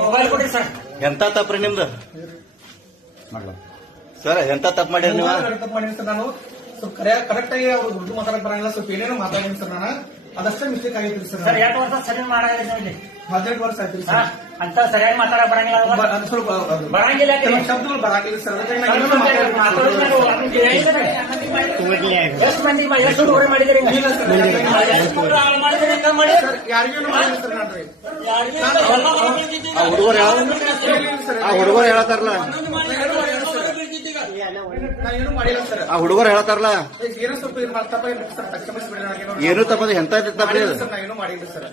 Mobile ಕೊಡಿ sir. ಎಂತ ತಪ್ಪ್ರಿ ನಿಮ್ದು ಸರ್? ಎಂತ ತಪ್ಪು ಮಾಡಿರಿ ನೀವು? ತಪ್ಪು ಮಾಡಿನಿ ಸರ್. ನಾನು ಸ್ವಲ್ಪ ಕರೆಕ್ಟ್ ಆಗಿ ಅವ್ರು ದುಡ್ಡು ಮಾತಾಡಕ್ ಬರಂಗಿಲ್ಲ, ಸ್ವಲ್ಪ ಏನೇನೋ ಮಾತಾಡಿನಿ ಸರ್. ನಾನು ಅದಷ್ಟೇ ಮಿಸ್ಟೇಕ್ ಆಗೈತ್ರಿ ಸರ್. ಸರ್ 2 ವರ್ಷ ಸರಿ ಮಾಡಾಗಿದೆ 18 ವರ್ಷ ಆಯ್ತ್ರಿ ಸರ್. ಅಂತ ಸರಿಯಾಗಿ ಮಾತಾಡಕ್ ಬರಂಗಿಲ್ಲ. ಅದು ಸ್ವಲ್ಪ ಬರಂಗಿಲ್ಲ, ಕೆಲವು ಶಬ್ದಗಳು ಬರಂಗಿಲ್ಲ ಸರ್. ಅದಕ್ಕೆ ನಾನು ಏನೋ ಎಷ್ಟು ಮಂದಿ ಎಷ್ಟು ಹುಡುಗರು ಮಾಡಿದ್ರಿ? ಯಾರಿಗೇನು ಮಾಡಿಲ್ಲ ಸರ್. ನಾನ್ರಿ ಆ ಹುಡುಗರು ಹೇಳತಾರಲ್ಲ, ಏನು ಮಾಡಿಲ್ಲ ಸರ್. ಆ ಹುಡುಗರು ಹೇಳತಾರಲ್ಲ ಏನೋ ಸ್ವಲ್ಪ ಇದು ತಪ್ಪ ಸರ್. ಕ್ಷಮಿಸ್ಬಿಡಿ, ಏನು ತಪ್ಪದು? ಎಂತ ತಪ್ಪ? ಸರ್ ನಾ ಏನೂ ಮಾಡಿಲ್ಲ ಸರ್.